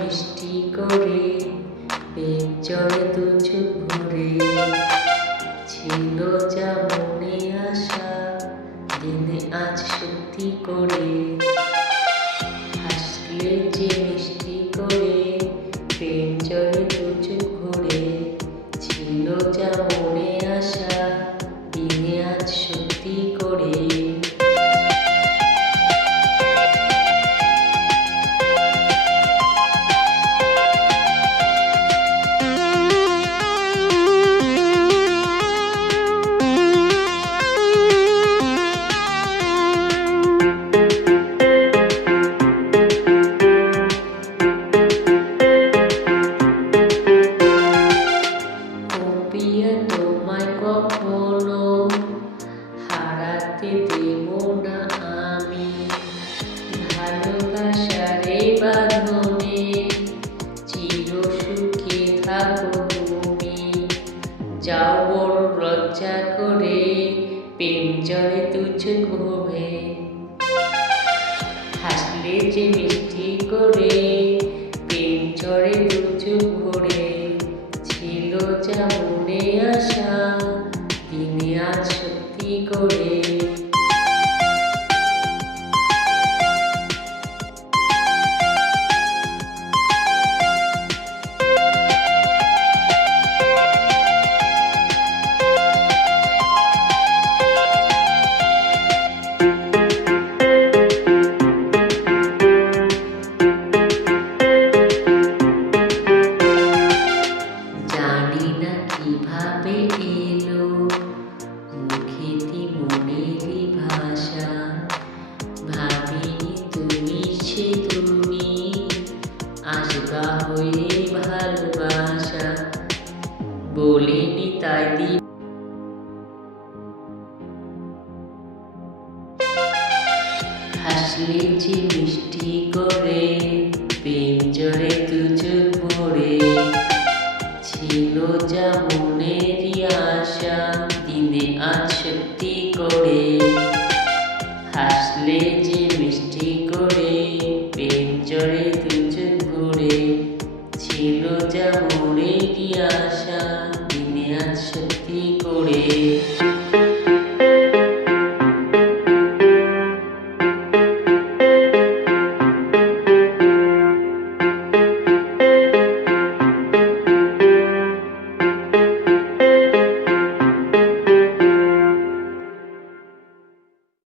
মিষ্টি করে প্রেম চড়ে দু চোখ ভরে। ছিল যা মনে আশা, দিনে আজ সত্যি করে। দেব না আমি ভালোবাসার বাঁধনে চির সুখে থাকো তুমি। যাও বড় লজ্জা করে, প্রেম জলে তুচ্ছ ঘুমে হাসলে যে মিষ্টি করে, প্রেম চড়ে দুচু ভরে ছিল যা যে তুমি। আসবা হয়ে ভালোবাসা। বলিনি তাই দিন হাসলে যে মিষ্টি করে পিঞ্জরে দুজন পড়ে ছিল যা মনেরই আশা, দিনে আজ সত্যি করে। হাসলে Thank you.